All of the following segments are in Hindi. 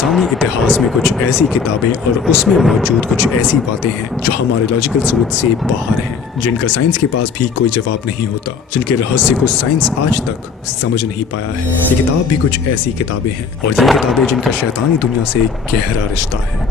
इंसानी इतिहास में कुछ ऐसी किताबें और उसमें मौजूद कुछ ऐसी बातें हैं जो हमारे लॉजिकल सोच से बाहर हैं, जिनका साइंस के पास भी कोई जवाब नहीं होता, जिनके रहस्य को साइंस आज तक समझ नहीं पाया है। ये किताब भी कुछ ऐसी किताबें हैं, और ये किताबें जिनका शैतानी दुनिया से गहरा रिश्ता है।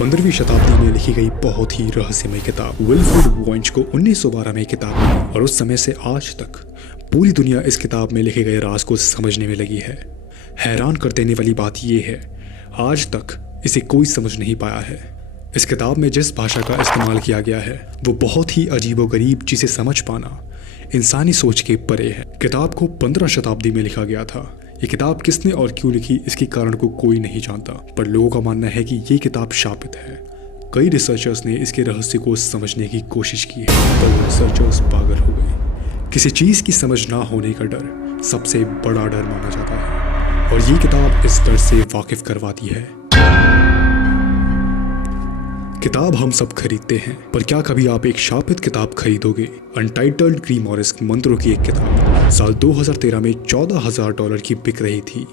15वीं शताब्दी में लिखी गई बहुत ही रहस्यमय किताब विल्फ्रेड वॉइच को 1912 में किताब मिली, और उस समय से आज तक पूरी दुनिया इस किताब में लिखे गए राज को समझने में लगी है। हैरान कर देने वाली बात यह है, आज तक इसे कोई समझ नहीं पाया है। इस किताब में जिस भाषा का इस्तेमाल किया गया है वो बहुत ही अजीबोगरीब, जिसे समझ पाना इंसानी सोच के परे है। किताब को 15 शताब्दी में लिखा गया था। ये किताब किसने और क्यों लिखी, इसके कारण को कोई नहीं जानता, पर लोगों का मानना है कि ये किताब शापित है। कई रिसर्चर्स ने इसके रहस्य को समझने की कोशिश की है, पर वो रिसर्चर्स पागल हो गए। किसी चीज़ की समझ ना होने का डर सबसे बड़ा डर माना जाता है, और ये किताब इस डर से वाकिफ करवाती है। किताब हम सब खरीदते हैं, पर क्या कभी आप एक शापित किताब खरीदोगे? अनटाइटल्ड ग्रीमोरिस्क मंत्रों की एक किताब साल 2013 में $14,000 की बिक रही थी।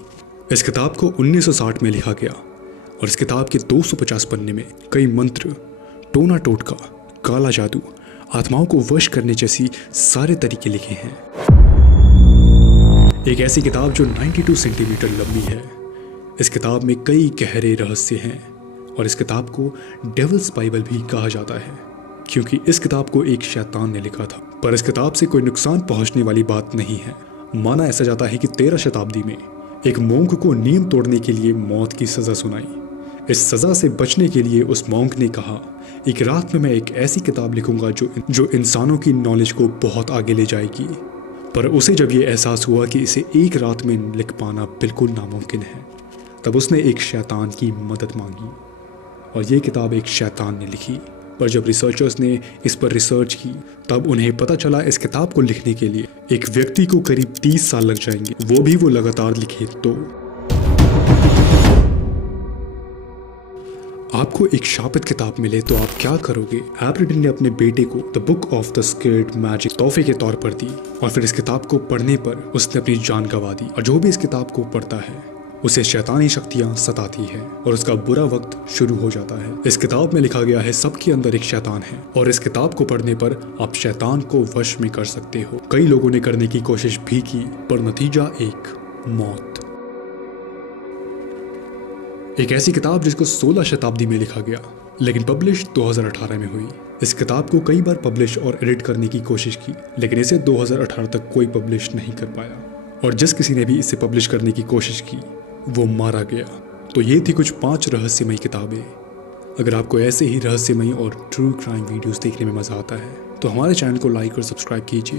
इस किताब को 1960 में लिखा गया, और इस किताब के 250 पन्ने में कई मंत्र, टोना टोटका, काला जादू, आत्माओं को वश करने जैसी सारे तरीके लिखे हैं। एक ऐसी किताब जो 92 सेंटीमीटर लंबी है। इस किताब में कई गहरे रहस्य हैं, और इस किताब को डेविल्स बाइबल भी कहा जाता है, क्योंकि इस किताब को एक शैतान ने लिखा था। पर इस किताब से कोई नुकसान पहुंचने वाली बात नहीं है। माना ऐसा जाता है कि 13 शताब्दी में एक मोंक को नियम तोड़ने के लिए मौत की सजा सुनाई। इस सजा से बचने के लिए उस मोंक ने कहा, एक रात में मैं एक ऐसी किताब लिखूंगा जो इंसानों की नॉलेज को बहुत आगे ले जाएगी। पर उसे जब ये एहसास हुआ कि इसे एक रात में लिख पाना बिल्कुल नामुमकिन है, तब उसने एक शैतान की मदद मांगी, और ये किताब एक शैतान ने लिखी। पर जब रिसर्चर्स ने इस पर रिसर्च की, तब उन्हें पता चला इस किताब को लिखने के लिए एक व्यक्ति को करीब 30 साल लग जाएंगे, वो भी वो लगातार लिखे तो। आपको एक शापित किताब मिले तो आप क्या करोगे? एब्रिडन ने अपने बेटे को the book of the scared magic तोहफे के तौर पर दी, और फिर इस किताब को पढ़ने पर उसने अपनी जान गंवा दी। और जो भी इस किताब को पढ़ता है उसे शैतानी शक्तियां सताती है, और उसका बुरा वक्त शुरू हो जाता है। इस किताब में लिखा गया है सबके अंदर एक शैतान है, और इस किताब को पढ़ने पर आप शैतान को वश में कर सकते हो। कई लोगों ने करने की कोशिश भी की, पर नतीजा एक मौत। एक ऐसी किताब जिसको 16 शताब्दी में लिखा गया, लेकिन पब्लिश 2018 में हुई। इस किताब को कई बार पब्लिश और एडिट करने की कोशिश की, लेकिन इसे 2018 तक कोई पब्लिश नहीं कर पाया, और जिस किसी ने भी इसे पब्लिश करने की कोशिश की वो मारा गया। तो ये थी कुछ 5 रहस्यमयी किताबें। अगर आपको ऐसे ही रहस्यमयी और ट्रू क्राइम वीडियोस देखने में मज़ा आता है तो हमारे चैनल को लाइक और सब्सक्राइब कीजिए।